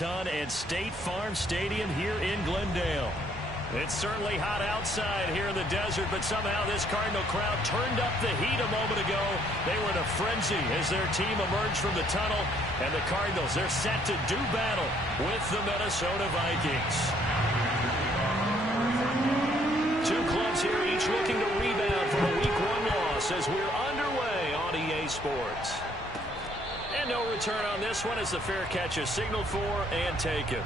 ton at State Farm Stadium here in Glendale. It's certainly hot outside here in the desert, but somehow this Cardinal crowd turned up the heat a moment ago. They were in a frenzy as their team emerged from the tunnel, and the Cardinals, they're set to do battle with the Minnesota Vikings. Two clubs here, each looking to rebound from a Week 1 loss as we're underway on EA Sports. And no return on this one as the fair catch is signaled for and taken.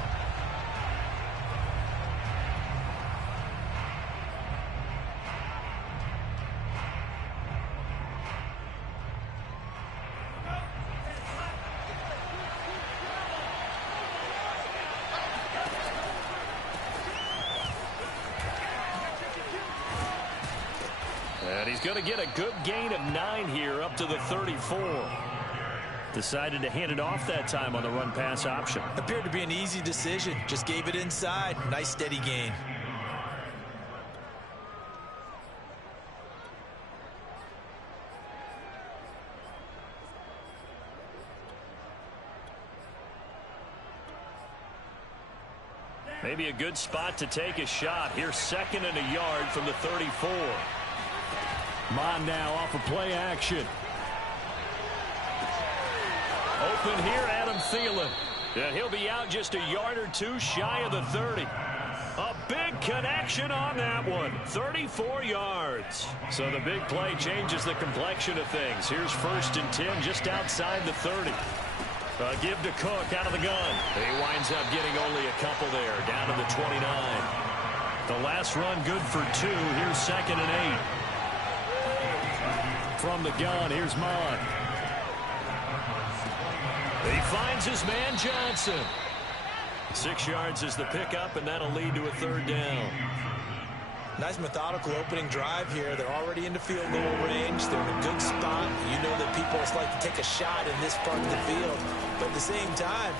And he's going to get a good gain of 9 here up to the 34. Decided to hand it off that time on the run-pass option. Appeared to be an easy decision. Just gave it inside. Nice steady gain. Maybe a good spot to take a shot. Here's 2nd and a yard from the 34. Mon now off of play action. Open here, Adam Thielen. And he'll be out just a yard or two shy of the 30. A big connection on that one. 34 yards. So the big play changes the complexion of things. Here's 1st and 10 just outside the 30. Give to Cook out of the gun. He winds up getting only a couple there, down to the 29. The last run good for 2. Here's 2nd and 8. From the gun, here's Mon. He finds his man Johnson. 6 yards is the pickup, and that'll lead to a 3rd down. Nice methodical opening drive here. They're already into field goal range. They're in a good spot. You know that people just like to take a shot in this part of the field. But at the same time,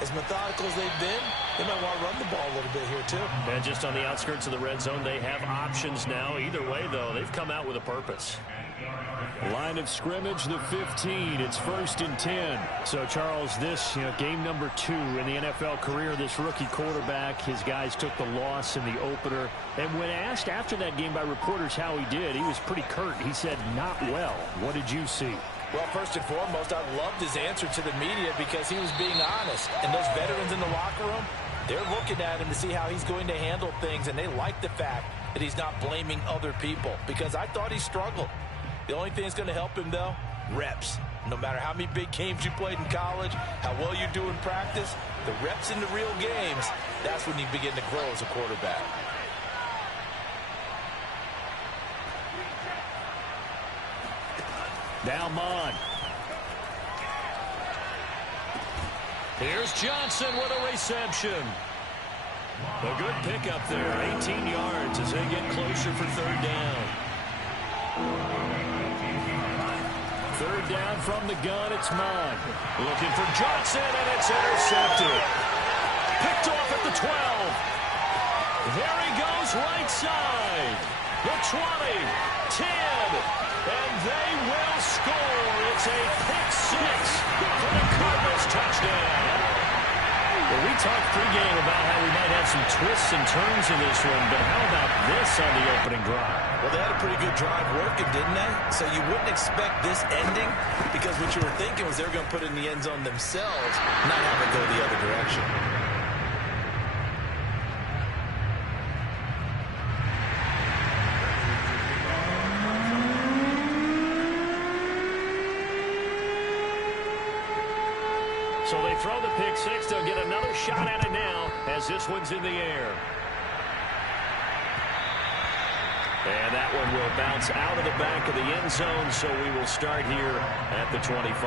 as methodical as they've been, they might want to run the ball a little bit here too. And just on the outskirts of the red zone, they have options now. Either way, though, they've come out with a purpose. Line of scrimmage, the 15. It's 1st and 10. So, Charles, this game number 2 in the NFL career, this rookie quarterback, his guys took the loss in the opener. And when asked after that game by reporters how he did, he was pretty curt. He said, not well. What did you see? Well, first and foremost, I loved his answer to the media because he was being honest. And those veterans in the locker room, they're looking at him to see how he's going to handle things, and they like the fact that he's not blaming other people because I thought he struggled. The only thing that's going to help him, though, reps. No matter how many big games you played in college, how well you do in practice, the reps in the real games, that's when you begin to grow as a quarterback. Now Mon. Here's Johnson with a reception. A good pickup there, 18 yards as they get closer for 3rd down. 3rd down from the gun, it's Mon. Looking for Johnson, and it's intercepted. Picked off at the 12. There he goes, right side. The 20, 10, and they will score. It's a pick 6 for the Cardinals touchdown. Well, we talked pregame about how we might have some twists and turns in this one, but how about this on the opening drive? Well, they had a pretty good drive working, didn't they? So you wouldn't expect this ending because what you were thinking was they were going to put it in the end zone themselves, not have it go the other direction. So they throw the pick 6. They'll get another shot at it now as this one's in the air. And that one will bounce out of the back of the end zone, so we will start here at the 25.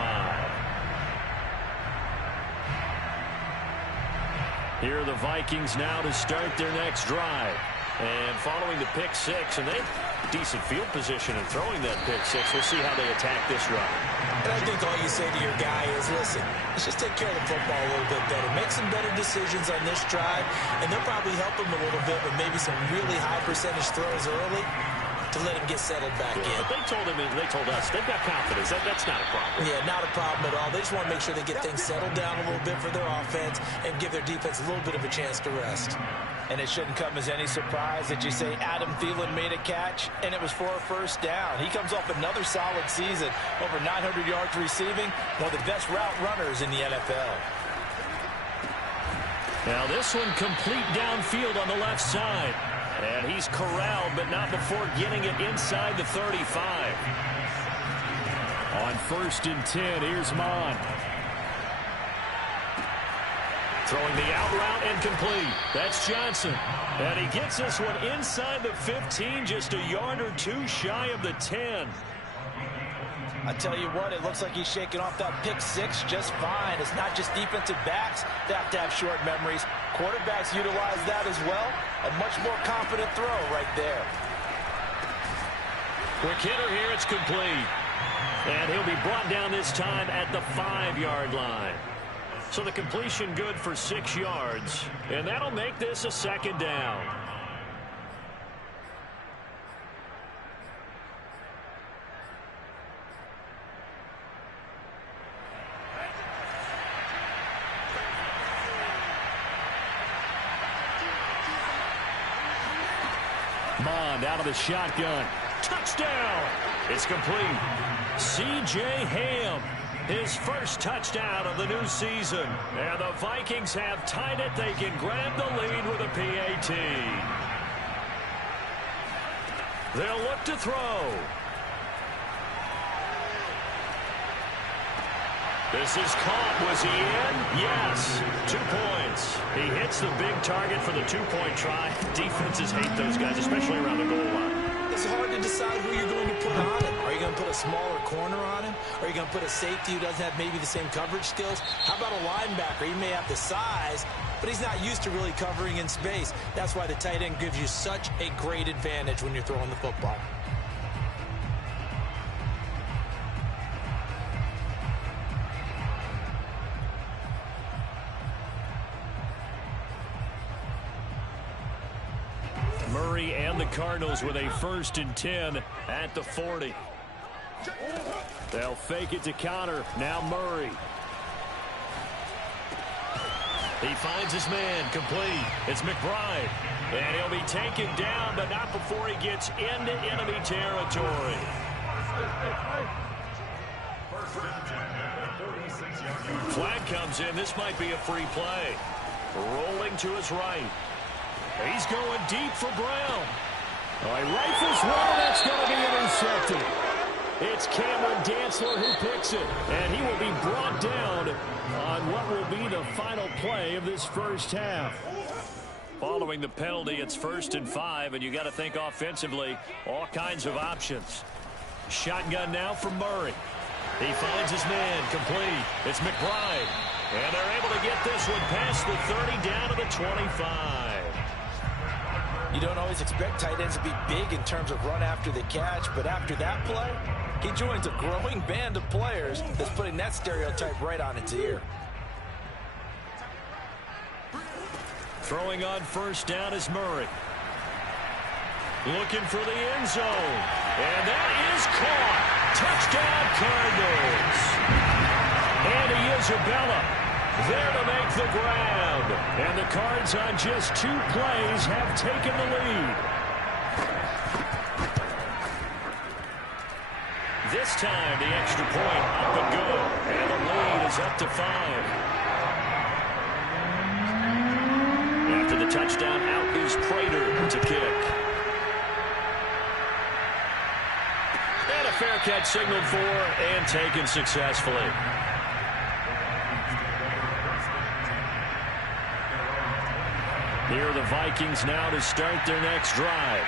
Here are the Vikings now to start their next drive. And following the pick 6, and they decent field position in throwing that pick 6. We'll see how they attack this drive. And I think all you say to your guy is, listen, let's just take care of the football a little bit better. Make some better decisions on this drive, and they'll probably help him a little bit with maybe some really high percentage throws early. to let him get settled back in. But they told us, they've got confidence. That's not a problem. Yeah, not a problem at all. They just want to make sure they get things settled down a little bit for their offense and give their defense a little bit of a chance to rest. And it shouldn't come as any surprise that you say Adam Thielen made a catch, and it was for a first down. He comes off another solid season, over 900 yards receiving, one of the best route runners in the NFL. Now this one complete downfield on the left side. And he's corralled, but not before getting it inside the 35. On 1st and 10, here's Mon. Throwing the out route and complete. That's Johnson. And he gets this one inside the 15, just a yard or two shy of the 10. I tell you what, it looks like he's shaking off that pick six just fine. It's not just defensive backs that have to have short memories. Quarterbacks utilize that as well. A much more confident throw right there. Quick hitter here, it's complete. And he'll be brought down this time at the 5-yard line. So the completion good for 6 yards. And that'll make this a 2nd down. Mond out of the shotgun. Touchdown! It's complete. C.J. Ham, his first touchdown of the new season. And the Vikings have tied it. They can grab the lead with a PAT. They'll look to throw. This is caught. Was he in? Yes. 2 points. He hits the big target for the 2-point try. Defenses hate those guys, especially around the goal line. It's hard to decide who you're going to put on him. Are you going to put a smaller corner on him? Are you going to put a safety who doesn't have maybe the same coverage skills? How about a linebacker? He may have the size, but he's not used to really covering in space. That's why the tight end gives you such a great advantage when you're throwing the football. Murray and the Cardinals with a 1st and 10 at the 40. They'll fake it to counter. Now Murray. He finds his man, complete. It's McBride. And he'll be taken down, but not before he gets into enemy territory. Flag comes in. This might be a free play. Rolling to his right. He's going deep for Brown. Oh, he rifles one, and that's going to be intercepted. It's Cameron Dantzler who picks it, and he will be brought down on what will be the final play of this first half. Following the penalty, it's 1st and 5, and you got to think offensively, all kinds of options. Shotgun now for Murray. He finds his man, complete. It's McBride, and they're able to get this one past the 30 down to the 25. You don't always expect tight ends to be big in terms of run after the catch, but after that play, he joins a growing band of players that's putting that stereotype right on its ear. Throwing on 1st down is Murray. Looking for the end zone. And that is caught. Touchdown, Cardinals. Andy Isabella there to make the grab. And the Cards on just 2 plays have taken the lead. This time the extra point up and good. And the lead is up to 5. After the touchdown, out is Prater to kick. And a fair catch signaled for and taken successfully. Here are the Vikings now to start their next drive.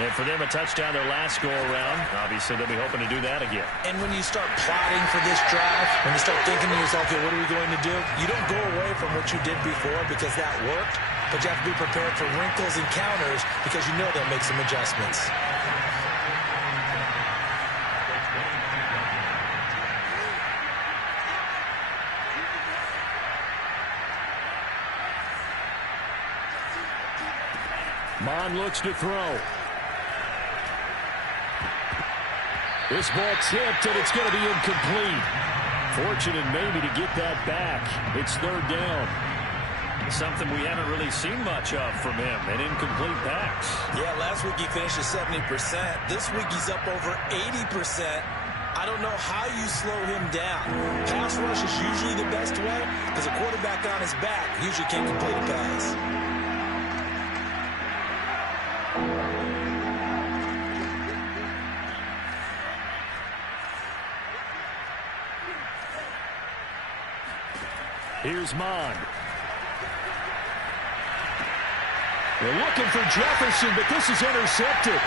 And for them, a touchdown their last go-around. Obviously, they'll be hoping to do that again. And when you start plotting for this drive, when you start thinking to yourself, okay, what are we going to do? You don't go away from what you did before because that worked, but you have to be prepared for wrinkles and counters because you know they'll make some adjustments. Mon looks to throw. This ball tipped, and it's going to be incomplete. Fortunate maybe to get that back. It's third down. Something we haven't really seen much of from him, an incomplete pass. Yeah, last week he finished at 70%. This week he's up over 80%. I don't know how you slow him down. Pass rush is usually the best way because a quarterback on his back usually can't complete a pass. Here's Mond. They're looking for Jefferson, but this is intercepted.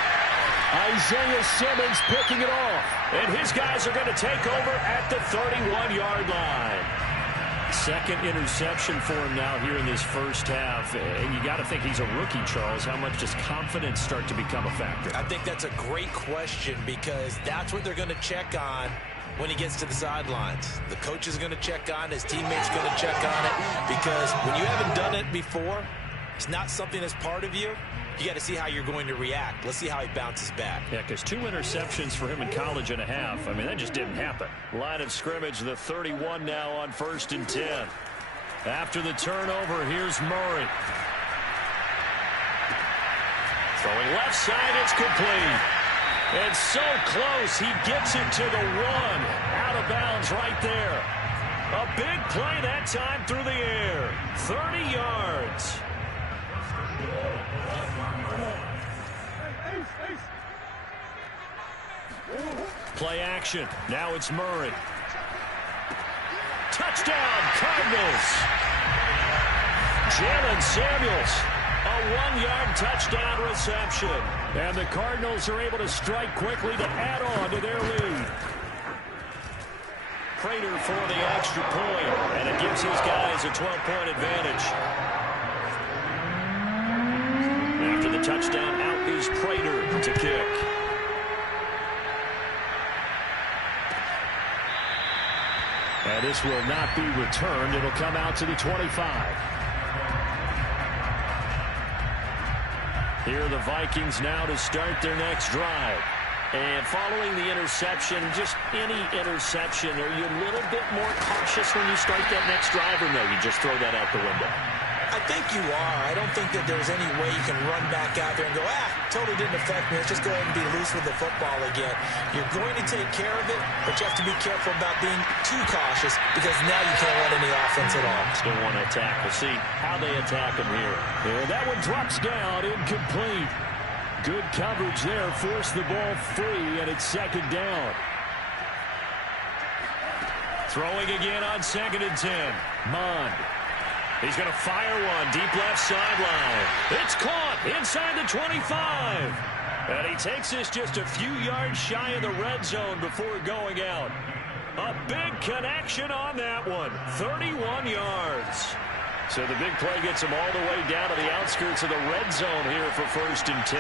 Isaiah Simmons picking it off. And his guys are going to take over at the 31-yard line. Second interception for him now here in this first half. And you got to think he's a rookie, Charles. How much does confidence start to become a factor? I think that's a great question because that's what they're going to check on when he gets to the sidelines. The coach is going to check on, his teammates going to check on it, because when you haven't done it before, it's not something that's part of you. You got to see how you're going to react. Let's see how he bounces back. Yeah, because 2 interceptions for him in college and a half. I mean, that just didn't happen. Line of scrimmage, the 31 now on 1st and 10. After the turnover, here's Murray. Throwing left side, it's complete. And so close, he gets it to the 1. Out of bounds right there. A big play that time through the air. 30 yards. Play action. Now it's Murray. Touchdown, Cardinals. Jalen Samuels. A 1-yard touchdown reception. And the Cardinals are able to strike quickly to add on to their lead. Prater for the extra point. And it gives his guys a 12-point advantage. After the touchdown, out is Prater to kick. And this will not be returned. It'll come out to the 25. Here are the Vikings now to start their next drive. And following the interception, just any interception, are you a little bit more cautious when you start that next drive, or no, you just throw that out the window? I think you are. I don't think that there's any way you can run back out there and go, totally didn't affect me. Let's just go ahead and be loose with the football again. You're going to take care of it, but you have to be careful about being too cautious because now you can't run any offense at all. Still want to attack. We'll see how they attack him here. And that one drops down, incomplete. Good coverage there. Forced the ball free, and it's 2nd down. Throwing again on 2nd and 10. Mond. He's going to fire one deep left sideline. It's caught inside the 25. And he takes this just a few yards shy of the red zone before going out. A big connection on that one. 31 yards. So the big play gets him all the way down to the outskirts of the red zone here for 1st and 10.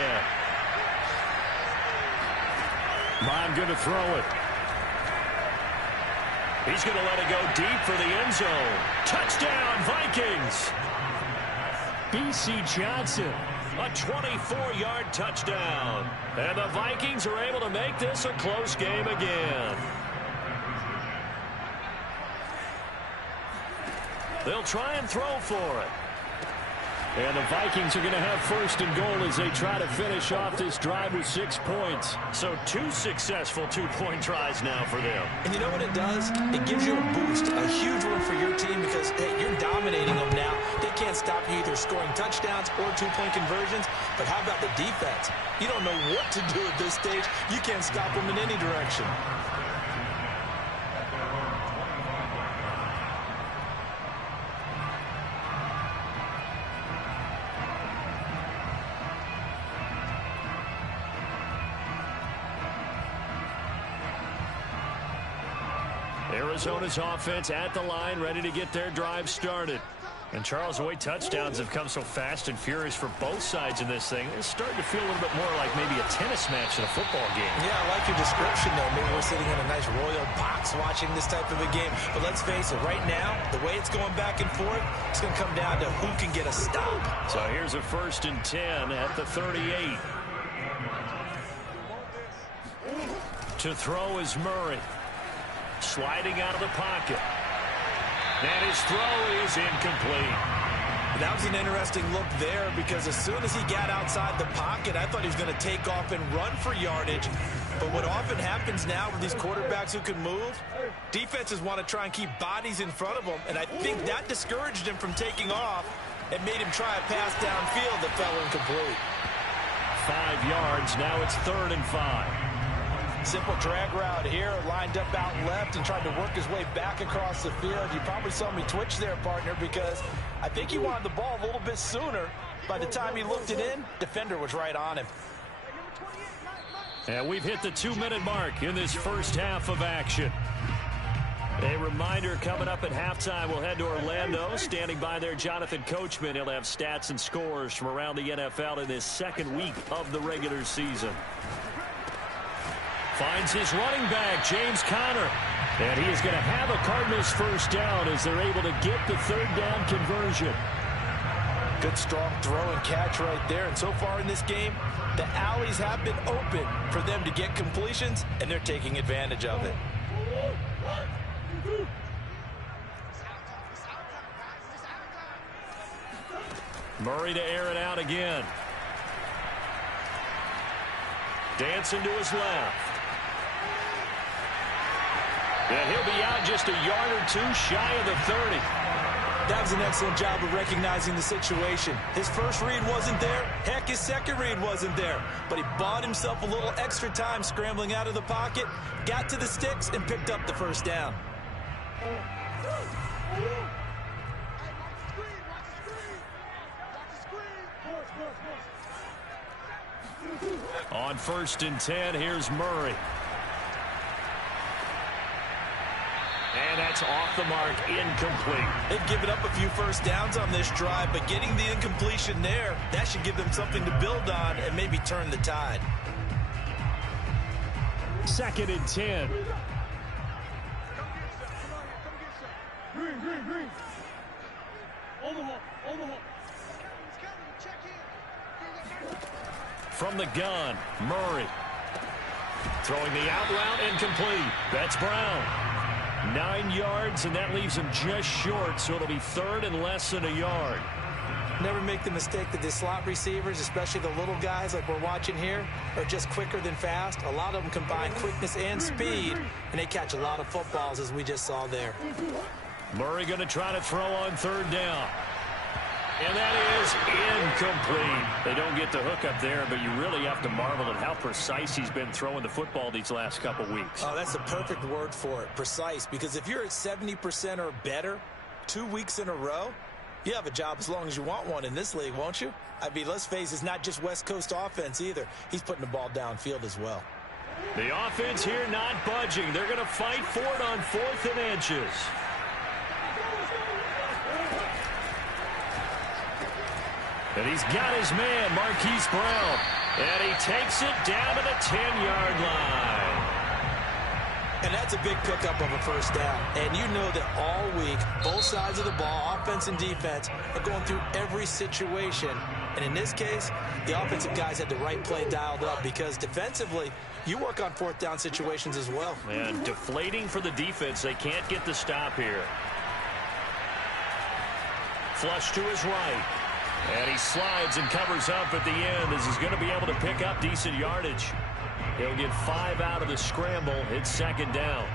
Mond going to throw it. He's going to let it go deep for the end zone. Touchdown, Vikings. B.C. Johnson, a 24-yard touchdown. And the Vikings are able to make this a close game again. They'll try and throw for it. And the Vikings are going to have 1st and goal as they try to finish off this drive with 6 points. So 2 successful 2-point tries now for them. And you know what it does? It gives you a boost, a huge one for your team because, hey, you're dominating them now. They can't stop you either scoring touchdowns or 2-point conversions. But how about the defense? You don't know what to do at this stage. You can't stop them in any direction. Arizona's offense at the line, ready to get their drive started. And Charles, the way touchdowns have come so fast and furious for both sides in this thing, it's starting to feel a little bit more like maybe a tennis match than a football game. Yeah, I like your description there. Maybe we're sitting in a nice royal box watching this type of a game. But let's face it, right now, the way it's going back and forth, it's going to come down to who can get a stop. So here's a 1st and 10 at the 38. To throw is Murray. Sliding out of the pocket. And his throw is incomplete. That was an interesting look there because as soon as he got outside the pocket, I thought he was going to take off and run for yardage. But what often happens now with these quarterbacks who can move, defenses want to try and keep bodies in front of them, and I think that discouraged him from taking off and made him try a pass downfield that fell incomplete. 5 yards. Now it's 3rd and 5. Simple drag route here, lined up out left and tried to work his way back across the field. You probably saw me twitch there, partner, because I think he wanted the ball a little bit sooner. By the time he looked it in, defender was right on him. And we've hit the 2-minute mark in this first half of action. A reminder coming up at halftime, we'll head to Orlando. Standing by there, Jonathan Coachman. He'll have stats and scores from around the NFL in this second week of the regular season. Finds his running back, James Conner. And he is going to have a Cardinals first down as they're able to get the 3rd down conversion. Good strong throw and catch right there. And so far in this game, the alleys have been open for them to get completions, and they're taking advantage of it. Murray to air it out again. Dancing to his left. And he'll be out just a yard or two shy of the 30. That was an excellent job of recognizing the situation. His first read wasn't there. Heck, his second read wasn't there. But he bought himself a little extra time scrambling out of the pocket, got to the sticks, and picked up the first down. On 1st and 10, here's Murray. And that's off the mark, incomplete. They've given up a few first downs on this drive, but getting the incompletion there, that should give them something to build on and maybe turn the tide. 2nd and 10. Green. Omaha. From the gun, Murray. Throwing the out route, incomplete. That's Brown. 9 yards, and that leaves him just short, so it'll be 3rd and less than a yard. Never make the mistake that the slot receivers, especially the little guys like we're watching here, are just quicker than fast. A lot of them combine quickness and speed, and they catch a lot of footballs, as we just saw there. Murray going to try to throw on 3rd down. And that is incomplete. They don't get the hook up there, but you really have to marvel at how precise he's been throwing the football these last couple weeks. Oh, that's the perfect word for it, precise, because if you're at 70% or better 2 weeks in a row, you have a job as long as you want one in this league, won't you? I mean, let's face it, it's not just West Coast offense either. He's putting the ball downfield as well. The offense here not budging. They're going to fight for it on 4th and inches. And he's got his man, Marquise Brown. And he takes it down to the 10-yard line. And that's a big pickup of a first down. And you know that all week, both sides of the ball, offense and defense, are going through every situation. And in this case, the offensive guys had the right play dialed up because defensively, you work on 4th down situations as well. And deflating for the defense. They can't get the stop here. Flush to his right. And he slides and covers up at the end as he's going to be able to pick up decent yardage. He'll get 5 out of the scramble. It's 2nd down.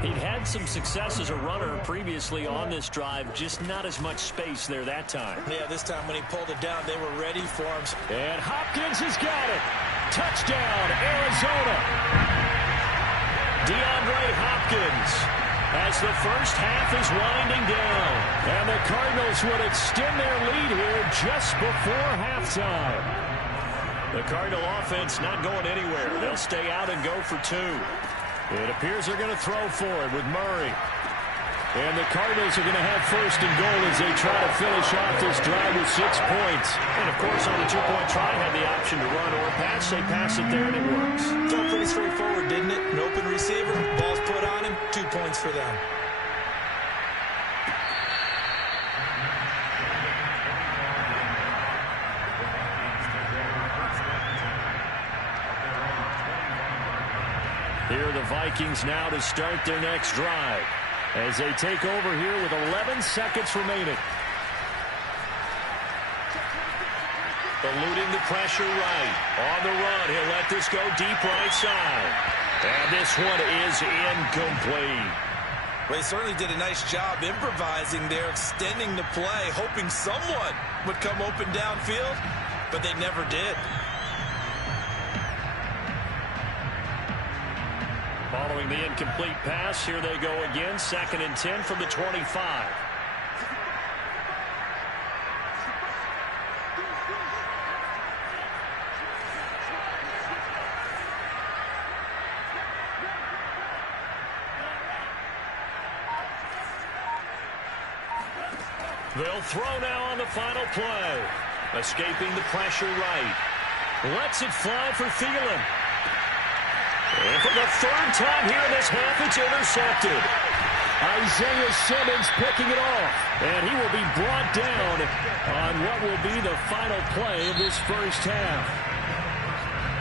He'd had some success as a runner previously on this drive, just not as much space there that time. Yeah, this time when he pulled it down, they were ready for him. And Hopkins has got it. Touchdown, Arizona. DeAndre Hopkins as the first half is winding down. And the Cardinals would extend their lead here just before halftime. The Cardinal offense not going anywhere. They'll stay out and go for 2. It appears they're going to throw for it with Murray. And the Cardinals are going to have 1st and goal as they try to finish off this drive with 6 points. And, of course, on the 2-point try, had the option to run or pass. They pass it there, and it works. Felt pretty straightforward, didn't it? An open receiver, ball's put on him, 2 points for them. Vikings now to start their next drive as they take over here with 11 seconds remaining. Eluding the pressure right. On the run, he'll let this go deep right side. And this one is incomplete. Well, they certainly did a nice job improvising there, extending the play, hoping someone would come open downfield, but they never did. Following the incomplete pass, here they go again. 2nd and 10 from the 25. They'll throw now on the final play. Escaping the pressure right. Lets it fly for Thielen. And for the 3rd time here in this half, it's intercepted. Isaiah Simmons picking it off. And he will be brought down on what will be the final play of this first half.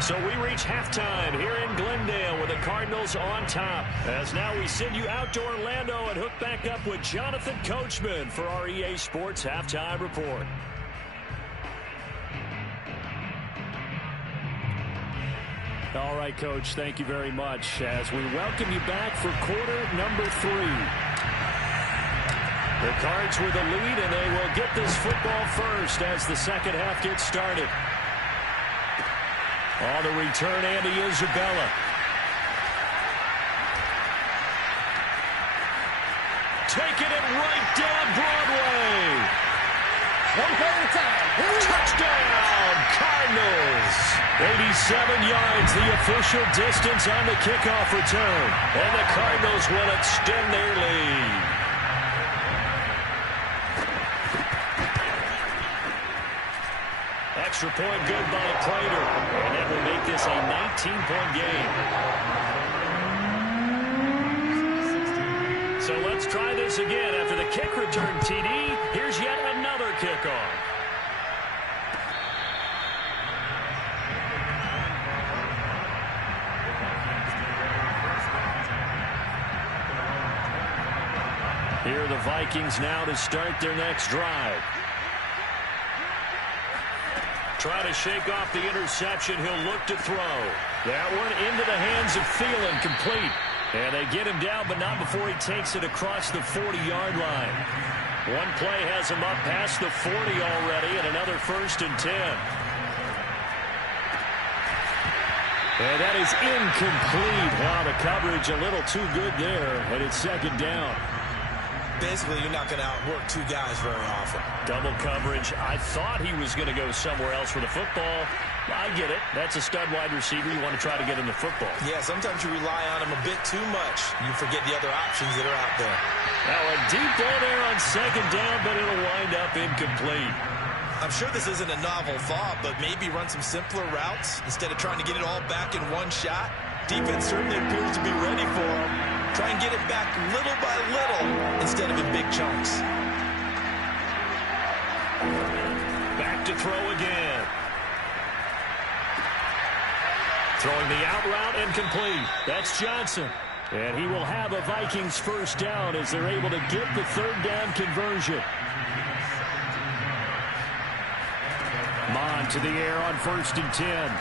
So we reach halftime here in Glendale with the Cardinals on top. As now we send you out to Orlando and hook back up with Jonathan Coachman for our EA Sports Halftime Report. All right, Coach, thank you very much as we welcome you back for quarter number 3. The Cards with the lead, and they will get this football first as the second half gets started. On the return, Andy Isabella. Taking it right down Broadway. One play at a time. Touchdown, Cardinals. 87 yards, the official distance on the kickoff return. And the Cardinals will extend their lead. Extra point good by Prater. And that will make this a 19-point game. So let's try this again. After the kick return TD, here's yet another kickoff. Here are the Vikings now to start their next drive. Try to shake off the interception. He'll look to throw. That one into the hands of Thielen, complete. And they get him down, but not before he takes it across the 40-yard line. One play has him up past the 40 already, and another 1st and 10. And that is incomplete. Wow, the coverage a little too good there, and it's 2nd down. Basically, you're not going to outwork 2 guys very often. Double coverage. I thought he was going to go somewhere else for the football. I get it. That's a stud wide receiver. You want to try to get him the football. Yeah, sometimes you rely on him a bit too much. You forget the other options that are out there. Now a deep ball there on 2nd down, but it'll wind up incomplete. I'm sure this isn't a novel thought, but maybe run some simpler routes instead of trying to get it all back in one shot. Defense certainly appears to be ready for him. Try and get it back little by little instead of in big chunks. Back to throw again. Throwing the out route incomplete. That's Johnson. And he will have a Vikings 1st down as they're able to get the 3rd down conversion. Mon to the air on 1st and 10.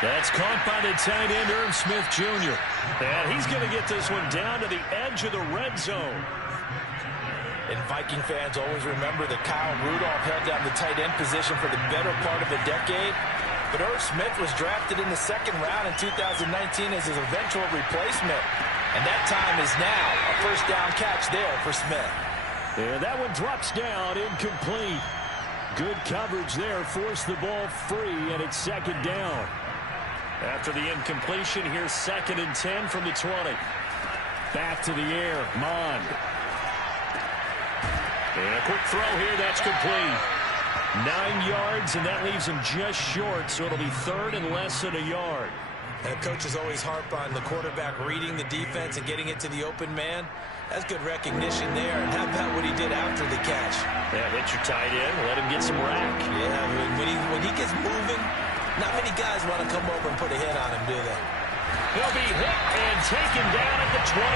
That's caught by the tight end, Irv Smith Jr. And he's going to get this one down to the edge of the red zone. And Viking fans always remember that Kyle Rudolph held down the tight end position for the better part of a decade. But Irv Smith was drafted in the 2nd round in 2019 as his eventual replacement. And that time is now. A 1st down catch there for Smith. And that one drops down, incomplete. Good coverage there, forced the ball free, and it's 2nd down. After the incompletion, here's 2nd and 10 from the 20. Back to the air, Mond. And a quick throw here, that's complete. 9 yards, and that leaves him just short, so it'll be 3rd and less than a yard. And coaches always harp on the quarterback reading the defense and getting it to the open man. That's good recognition there, and how about what he did after the catch? Yeah, hit your tight end, let him get some rack. Yeah, when he gets moving, Not many guys want to come over and put a hit on him, do they? He'll be hit and taken down at the 21.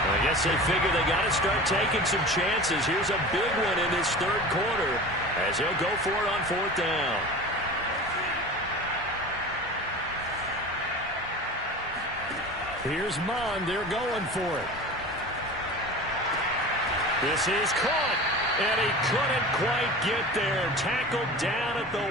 I guess they figure they got to start taking some chances. Here's a big one in this third quarter as he'll go for it on fourth down. Here's Mond. They're going for it. This is caught, and he couldn't quite get there. Tackled down at the 1.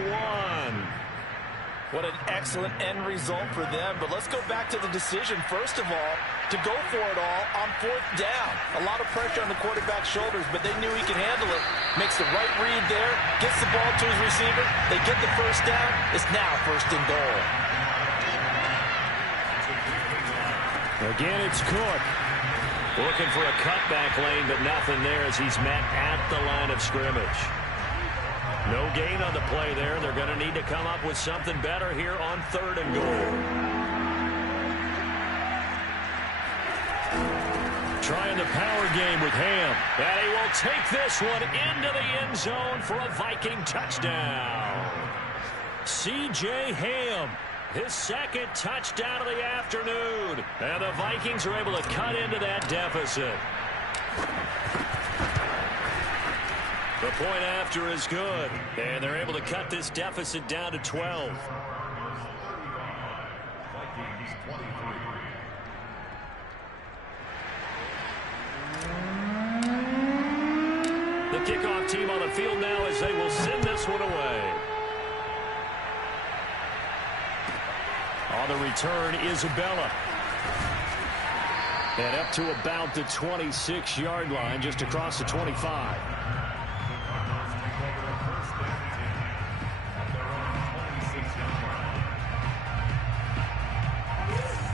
What an excellent end result for them. But let's go back to the decision, first of all, to go for it all on fourth down. A lot of pressure on the quarterback's shoulders, but they knew he could handle it. Makes the right read there, gets the ball to his receiver. They get the first down. It's now first and goal. Again, it's Cook. Looking for a cutback lane, but nothing there as he's met at the line of scrimmage. No gain on the play there. They're going to need to come up with something better here on third and goal. Trying the power game with Ham. And he will take this one into the end zone for a Viking touchdown. C.J. Ham. His second touchdown of the afternoon. And the Vikings are able to cut into that deficit. The point after is good. And they're able to cut this deficit down to 12. The kickoff team on the field now as they will send this one away. On the return, Isabella. And up to about the 26-yard line, just across the 25.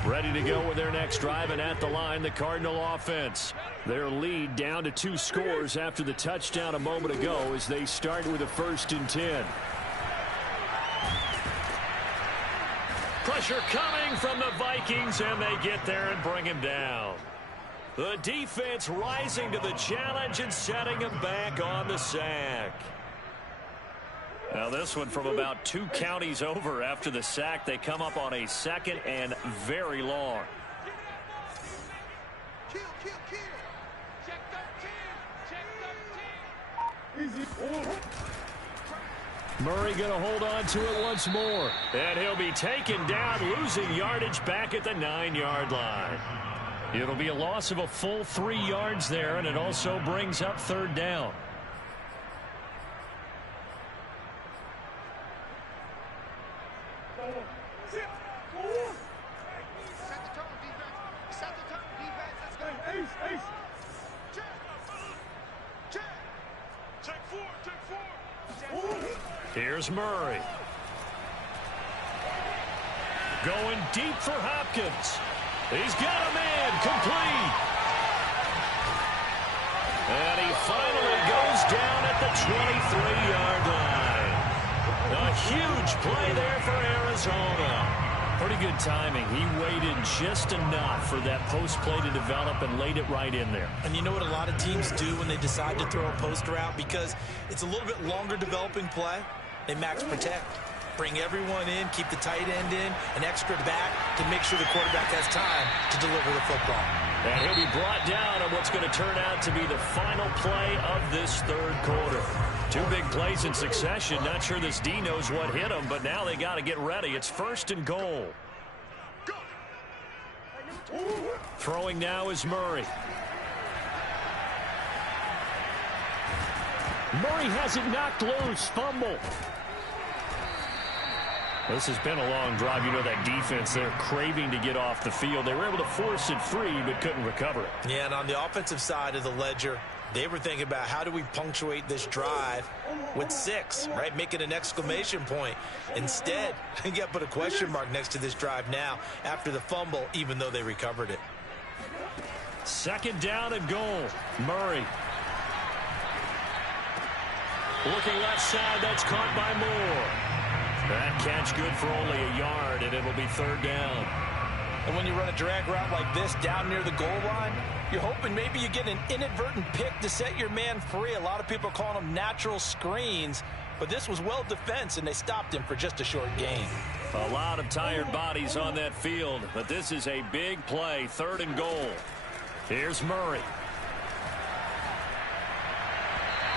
Ready to go with their next drive, and at the line, the Cardinal offense. Their lead down to 2 scores after the touchdown a moment ago as they start with a 1st and 10. Pressure coming from the Vikings, and they get there and bring him down. The defense rising to the challenge and setting him back on the sack. Now this one from about 2 counties over after the sack. They come up on a 2nd and very long. Kill. Check 13. Check 13. Murray going to hold on to it once more. And he'll be taken down, losing yardage back at the 9-yard line. It'll be a loss of a full 3 yards there, and it also brings up 3rd down. Here's Murray. Going deep for Hopkins. He's got a man complete. And he finally goes down at the 23-yard line. A huge play there for Arizona. Pretty good timing. He waited just enough for that post play to develop and laid it right in there. And you know what a lot of teams do when they decide to throw a post route? Because it's a little bit longer developing play. They max protect. Bring everyone in, keep the tight end in, an extra back to make sure the quarterback has time to deliver the football. And he'll be brought down on what's going to turn out to be the final play of this 3rd quarter. 2 big plays in succession. Not sure this D knows what hit him, but now they got to get ready. It's 1st and goal. Throwing now is Murray. Murray has it knocked loose. Fumble. This has been a long drive. You know that defense, they're craving to get off the field. They were able to force it free, but couldn't recover it. Yeah, and on the offensive side of the ledger, they were thinking about how do we punctuate this drive with 6, right? Make it an exclamation point. Instead, you got to put a question mark next to this drive now after the fumble, even though they recovered it. 2nd down and goal. Murray. Looking left side, that's caught by Moore. That catch good for only a yard, and it'll be 3rd down. And when you run a drag route like this down near the goal line, you're hoping maybe you get an inadvertent pick to set your man free. A lot of people call them natural screens. But this was well defense, and they stopped him for just a short gain. A lot of tired bodies on that field, but this is a big play, 3rd and goal. Here's Murray.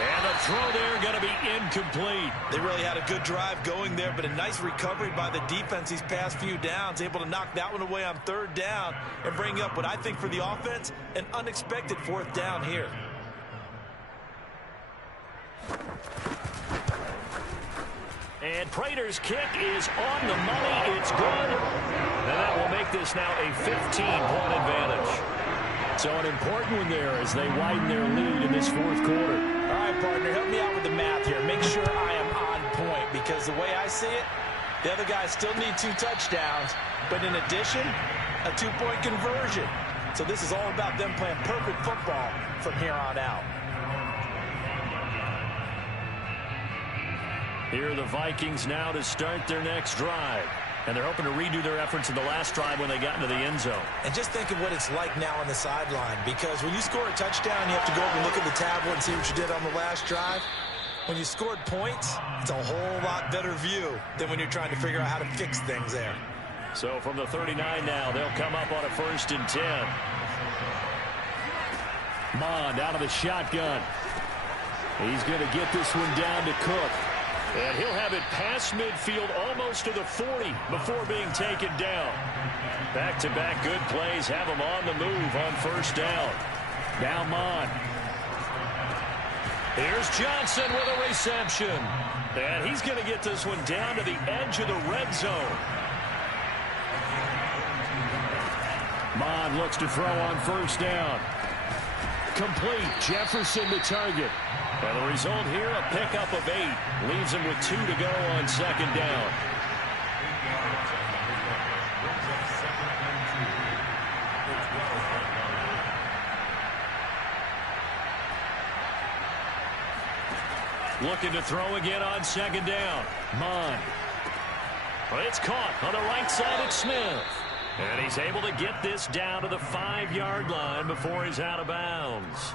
And the throw there going to be incomplete. They really had a good drive going there, but a nice recovery by the defense these past few downs, able to knock that one away on 3rd down and bring up what I think for the offense, an unexpected 4th down here. And Prater's kick is on the money. It's good. And that will make this now a 15-point advantage. So an important one there as they widen their lead in this 4th quarter. All right, partner, help me out with the math here. Make sure I am on point, because the way I see it, the other guys still need 2 touchdowns, but in addition, a 2-point conversion. So this is all about them playing perfect football from here on out. Here are the Vikings now to start their next drive. And they're hoping to redo their efforts in the last drive when they got into the end zone. And just think of what it's like now on the sideline, because when you score a touchdown, you have to go over and look at the tablet and see what you did on the last drive. When you scored points, it's a whole lot better view than when you're trying to figure out how to fix things there. So from the 39 now, they'll come up on a 1st and 10. Mond out of the shotgun. He's going to get this one down to Cook. And he'll have it past midfield almost to the 40 before being taken down. Back-to-back good plays have him on the move on 1st down. Now Mond. Here's Johnson with a reception. And he's going to get this one down to the edge of the red zone. Mond looks to throw on 1st down. Complete. Jefferson to target. And the result here, a pickup of 8. Leaves him with 2 to go on 2nd down. Looking to throw again on 2nd down. Mond. Well, it's caught on the right side of Smith. And he's able to get this down to the 5-yard line before he's out of bounds.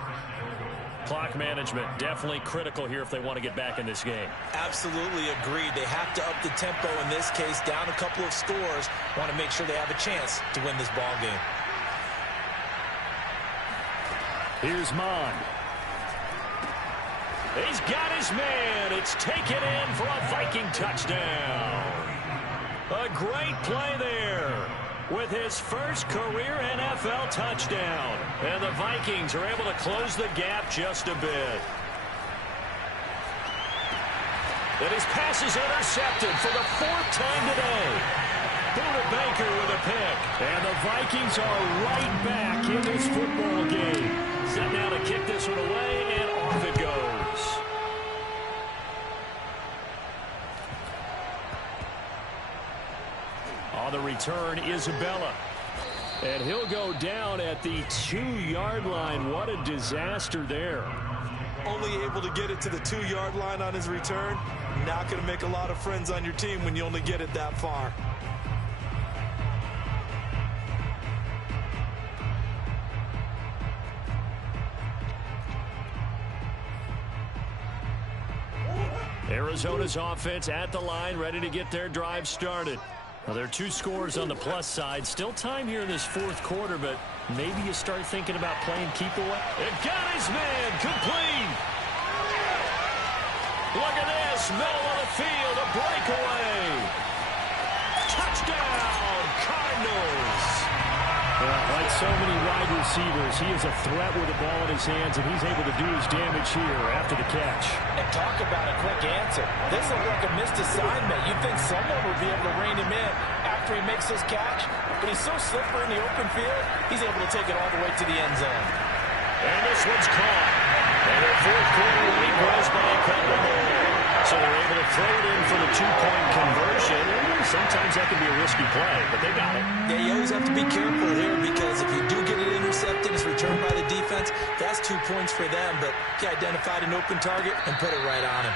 Clock management definitely critical here if they want to get back in this game. Absolutely agreed. They have to up the tempo in this case, down a couple of scores. Want to make sure they have a chance to win this ball game. Here's Mond. He's got his man. It's taken in for a Viking touchdown. A great play there with his first career NFL touchdown. And the Vikings are able to close the gap just a bit. And his pass is intercepted for the 4th time today. Buda Baker with a pick. And the Vikings are right back in this football game. Set now to kick this one away, and off it goes. On the return, Isabella. And he'll go down at the 2-yard line. What a disaster there. Only able to get it to the 2-yard line on his return. Not going to make a lot of friends on your team when you only get it that far. Arizona's offense at the line, ready to get their drive started. Well, there are 2 scores on the plus side. Still time here in this 4th quarter, but maybe you start thinking about playing keep away. It got his man complete. Look at this. Middle of the field, a breakaway. Touchdown, Cardinals. Like so many wide receivers, he is a threat with the ball in his hands, and he's able to do his damage here after the catch. And talk about a quick answer. This looked like a missed assignment. You'd think someone would be able to rein him in after he makes his catch, but he's so slippery in the open field, he's able to take it all the way to the end zone. And this one's caught. And their 4th quarter lead grows by a couple more. So they're able to throw it in for the 2-point conversion. Sometimes that can be a risky play, but they got it. Yeah, you always have to be careful here, because if you do get it intercepted, it's returned by the defense, that's 2 points for them, but he identified an open target and put it right on him.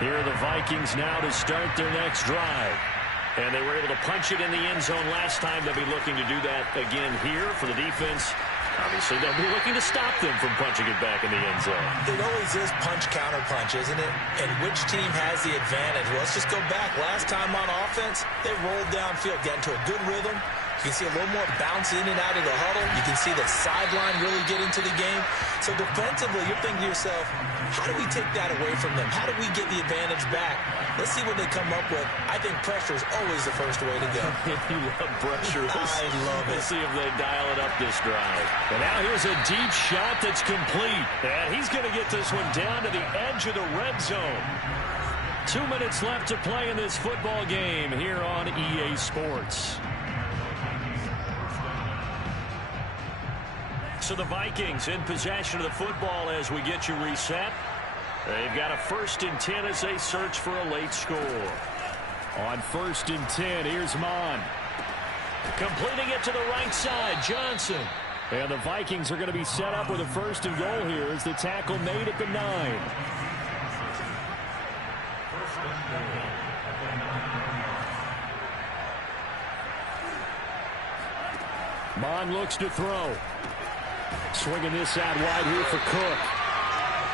Here are the Vikings now to start their next drive. And they were able to punch it in the end zone last time. They'll be looking to do that again here for the defense. Obviously, they'll be looking to stop them from punching it back in the end zone. It always is punch-counter-punch, isn't it? And which team has the advantage? Well, let's just go back. Last time on offense, they rolled downfield, got into a good rhythm. You can see a little more bounce in and out of the huddle. You can see the sideline really get into the game. So defensively, you're thinking to yourself, how do we take that away from them? How do we get the advantage back? Let's see what they come up with. I think pressure is always the first way to go. You love pressure. I love it. We'll see if they dial it up this drive. And now here's a deep shot that's complete. And he's going to get this one down to the edge of the red zone. 2 minutes left to play in this football game here on EA Sports. So the Vikings in possession of the football as we get you reset. They've got a 1st and 10 as they search for a late score. On 1st and 10, here's Mon. Completing it to the right side, Johnson. And the Vikings are going to be set up with a 1st and goal here as the tackle made at the 9. Mon looks to throw. Swinging this out wide here for Cook.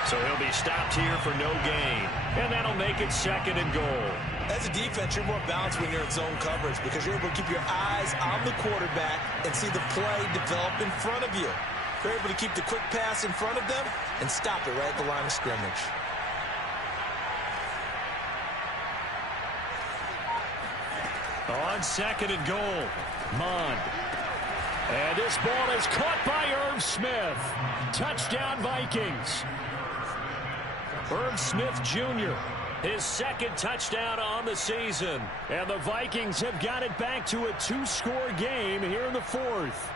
So he'll be stopped here for no gain. And that'll make it 2nd and goal. As a defense, you're more balanced when you're in zone coverage because you're able to keep your eyes on the quarterback and see the play develop in front of you. You're able to keep the quick pass in front of them and stop it right at the line of scrimmage. On 2nd and goal, Mond. And this ball is caught by Irv Smith. Touchdown, Vikings. Irv Smith Jr., his 2nd touchdown on the season. And the Vikings have got it back to a 2-score game here in the 4th.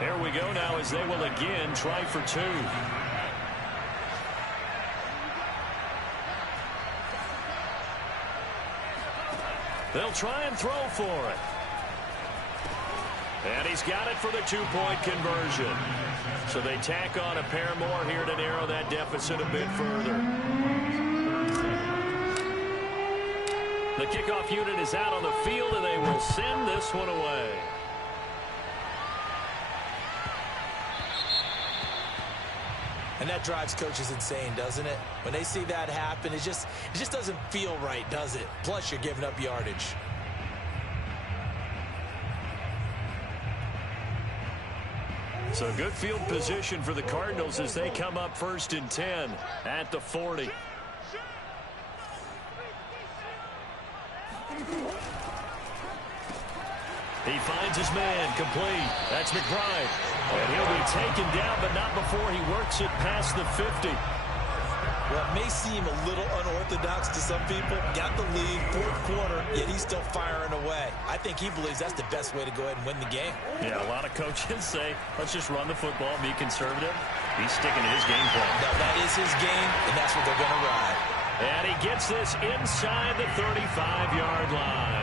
There we go now as they will again try for 2. They'll try and throw for it. And he's got it for the 2-point conversion. So they tack on a pair more here to narrow that deficit a bit further. The kickoff unit is out on the field, and they will send this one away. And that drives coaches insane, doesn't it? When they see that happen, it just doesn't feel right, does it? Plus, you're giving up yardage. So good field position for the Cardinals as they come up 1st and 10 at the 40. He finds his man complete. That's McBride. And he'll be taken down, but not before he works it past the 50. Well, it may seem a little unorthodox to some people. Got the lead, 4th quarter, yet he's still firing away. I think he believes that's the best way to go ahead and win the game. Yeah, a lot of coaches say, let's just run the football, be conservative. He's sticking to his game plan. That is his game, and that's what they're going to ride. And he gets this inside the 35-yard line.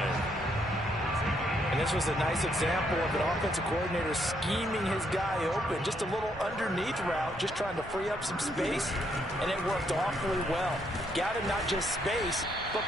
And this was a nice example of an offensive coordinator scheming his guy open. Just a little underneath route, just trying to free up some space, and it worked awfully well. Got him not just space, but